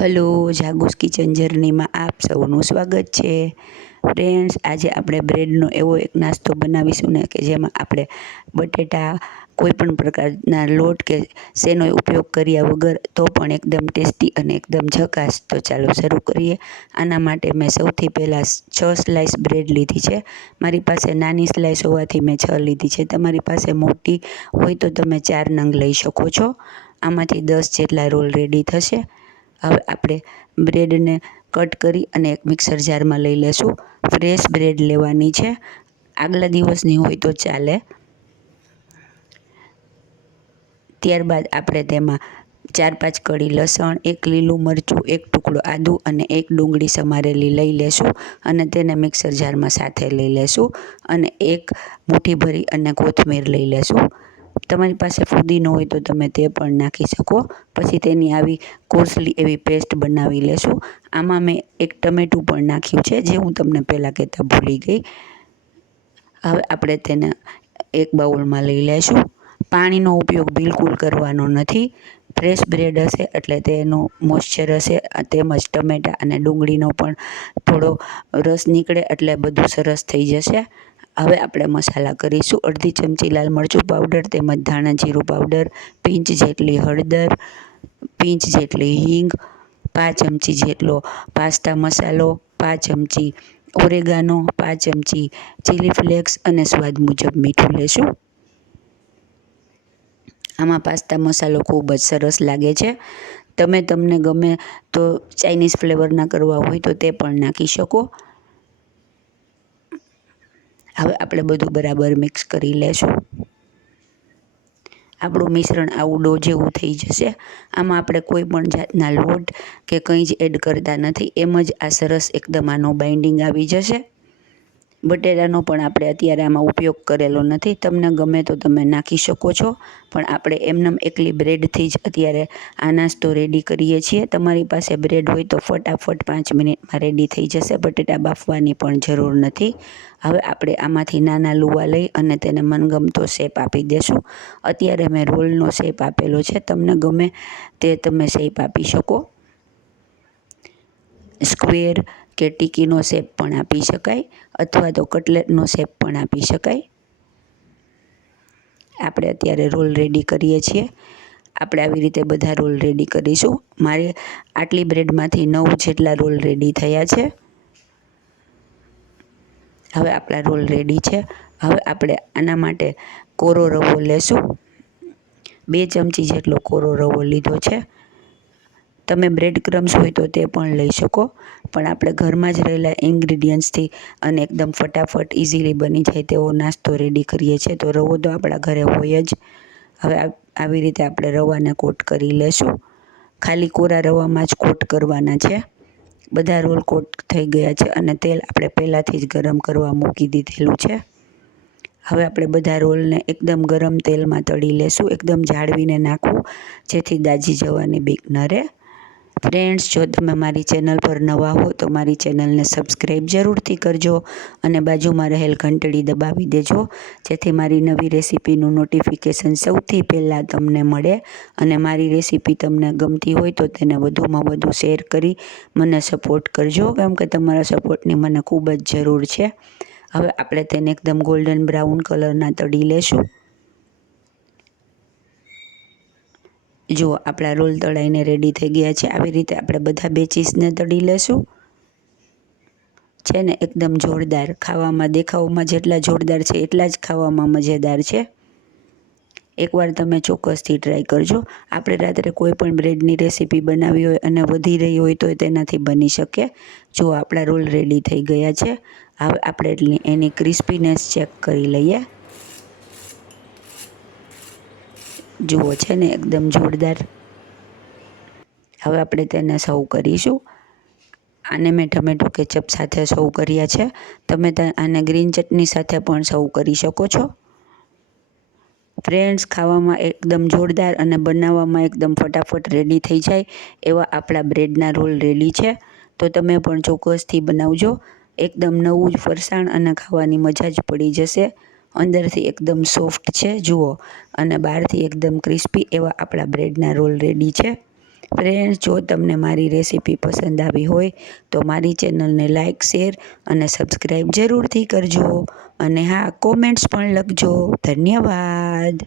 Hello, જાગુસ kitchen જર્નીમાં આપ સૌનું સ્વાગત છે. ફ્રેન્ડ્સ, આજે આપણે બ્રેડનો એવો એક નાસ્તો બનાવીશું ને કે જેમાં આપણે બટેટા કોઈ પણ પ્રકારના લોટ કે શેનો ઉપયોગ કર્યા વગર તો પણ એકદમ ટેસ્ટી અને એકદમ ઝકાસ. તો ચાલો શરૂ કરીએ. આના માટે મેં સૌથી પહેલાં 6 સ્લાઇસ બ્રેડ લીધી છે. મારી પાસે નાની સ્લાઇસ હોવાથી મેં 6 લીધી છે. તમારી પાસે મોટી હોય તો તમે 4 નંગ લઈ શકો છો. આમાંથી 10 જેટલા રોલ રેડી થશે. હવે આપણે બ્રેડને કટ કરી અને એક મિક્સર જારમાં લઈ લેશું. ફ્રેશ બ્રેડ લેવાની છે. આગલા દિવસની હોય તો ચાલે. ત્યારબાદ આપણે તેમાં 4-5 કળી લસણ, 1 લીલું મરચું, 1 ટુકડો આદું અને 1 ડુંગળી સમારેલી લઈ લેશું અને તેને મિક્સર જારમાં સાથે લઈ લેશું અને 1 મુઠ્ઠી ભરી અને કોથમીર લઈ લેશું. તમારી પાસે ફુદીનો હોય તો તમે તે પણ નાખી શકો. પછી તેની આવી કોર્સલી એવી પેસ્ટ બનાવી લેશું. આમાં મેં 1 ટમેટું પણ નાખ્યું છે, જે હું તમને પહેલાં કહેતા ભૂલી ગઈ. હવે આપણે તેને એક બાઉલમાં લઈ લેશું. પાણીનો ઉપયોગ બિલકુલ કરવાનો નથી. ફ્રેશ બ્રેડ હશે એટલે તેનું મોઇશ્ચર હશે, તેમજ ટમેટાં અને ડુંગળીનો પણ થોડો રસ નીકળે એટલે બધું સરસ થઈ જશે. હવે આપણે મસાલા કરીશું. અડધી ચમચી લાલ મરચું પાવડર, તેમજ ધાણા જીરું પાવડર, પિંચ જેટલી હળદર, પિંચ જેટલી હિંગ, 5 ચમચી જેટલો પાસ્તા મસાલો, 5 ચમચી ઓરેગાનો, 5 ચમચી ચીલી ફ્લેક્સ અને સ્વાદ મુજબ મીઠું લેશું. આમાં પાસ્તા મસાલો ખૂબ જ સરસ લાગે છે. તમને ગમે તો ચાઇનીઝ ફ્લેવરના કરવા હોય તો તે પણ નાખી શકો. હવે આપણે બધું બરાબર મિક્સ કરી લેશું. આપણું મિશ્રણ આવું ડો જેવું થઈ જશે. આમાં આપણે કોઈ પણ જાતના લોટ કે કંઈ જ એડ કરતા નથી. એમ જ આ સરસ એકદમ આનો બાઇન્ડિંગ આવી જશે. બટેટાનો પણ આપણે અત્યારે આમાં ઉપયોગ કરેલો નથી. તમને ગમે તો તમે નાખી શકો છો, પણ આપણે એમનેમ એકલી બ્રેડથી જ અત્યારે આ નાસ્તો રેડી કરીએ છીએ. તમારી પાસે બ્રેડ હોય તો ફટાફટ 5 મિનિટમાં રેડી થઈ જશે. બટેટા બાફવાની પણ જરૂર નથી. હવે આપણે આમાંથી નાના લુવા લઈ અને તેને મનગમતો શેપ આપી દેશું. અત્યારે મેં રોલનો શેપ આપેલો છે. તમને ગમે તે તમે શેપ આપી શકો. સ્ક્વેર કે ટીકીનો શેપ પણ આપી શકાય, અથવા તો કટલેટનો શેપ પણ આપી શકાય. આપણે અત્યારે રોલ રેડી કરીએ છીએ. આપણે આવી રીતે બધા રોલ રેડી કરીશું. મારે આટલી બ્રેડમાંથી 9 જેટલા રોલ રેડી થયા છે. હવે આપણા રોલ રેડી છે. હવે આપણે આના માટે કોરો રવો લેશું. 2 ચમચી જેટલો કોરો રવો લીધો છે. તમે બ્રેડ ક્રમ્સ હોય તો તે પણ લઈ શકો, પણ આપણે ઘરમાં જ રહેલા ઇન્ગ્રીડિયન્ટ્સથી અને એકદમ ફટાફટ ઇઝીલી બની જાય તેવો નાસ્તો રેડી કરીએ છીએ, તો રવો તો આપણા ઘરે હોય જ. હવે આવી રીતે આપણે રવાને કોટ કરી લેશું. ખાલી કોરા રવામાં જ કોટ કરવાના છે. બધા રોલ કોટ થઈ ગયા છે અને તેલ આપણે પહેલાંથી જ ગરમ કરવા મૂકી દીધેલું છે. હવે આપણે બધા રોલને એકદમ ગરમ તેલમાં તળી લેશું. એકદમ જાળવીને નાખવું, જેથી દાજી જવાની બીક ન રહે. ફ્રેન્ડ્સ, જો તમે મારી ચેનલ પર નવા હો તો મારી ચેનલને સબસ્ક્રાઈબ જરૂરથી કરજો અને બાજુમાં રહેલ ઘંટડી દબાવી દેજો, જેથી મારી નવી રેસીપીનું નોટિફિકેશન સૌથી પહેલાં તમને મળે. અને મારી રેસીપી તમને ગમતી હોય તો તેને વધુમાં વધુ શેર કરી મને સપોર્ટ કરજો, કેમ કે તમારા સપોર્ટની મને ખૂબ જ જરૂર છે. હવે આપણે તેને એકદમ ગોલ્ડન બ્રાઉન કલરના તળી લેશું. જુઓ, આપણા રોલ તળાઈને રેડી થઈ ગયા છે. આવી રીતે આપણે બધા બેચીસને તળી લેશું. છે ને એકદમ જોરદાર. ખાવામાં દેખાવમાં જેટલા જોરદાર છે એટલા જ ખાવામાં મજેદાર છે. એકવાર તમે ચોક્કસથી ટ્રાય કરજો. આપણે રાત્રે કોઈ પણ બ્રેડની રેસીપી બનાવી હોય અને વધી રહી હોય તો તેનાથી બની શકે. જો આપણા રોલ રેડી થઈ ગયા છે. હવે આપણે એની ક્રિસ્પીનેસ ચેક કરી લઈએ. જુઓ, છે ને એકદમ જોરદાર. હવે આપણે તેને સર્વ કરીશું. આને મેં ટમેટો કેચઅપ સાથે સર્વ કર્યા છે. તમે આને ગ્રીન ચટણી સાથે પણ સર્વ કરી શકો છો. ફ્રેન્ડ્સ, ખાવામાં એકદમ જોરદાર અને બનાવવામાં એકદમ ફટાફટ રેડી થઈ જાય એવા આપણા બ્રેડના રોલ રેડી છે. તો તમે પણ ચોક્કસથી બનાવજો. એકદમ નવું જ ફરસાણ અને ખાવાની મજા જ પડી જશે. અંદરથી એકદમ સોફ્ટ છે જુઓ, અને બહારથી એકદમ ક્રિસ્પી એવા આપણા બ્રેડના રોલ રેડી છે. ફ્રેન્ડ્સ, જો તમને મારી રેસીપી પસંદ આવી હોય તો મારી ચેનલને લાઇક, શેર અને સબસ્ક્રાઈબ જરૂરથી કરજો. અને હા, કોમેન્ટ્સ પણ લખજો. ધન્યવાદ.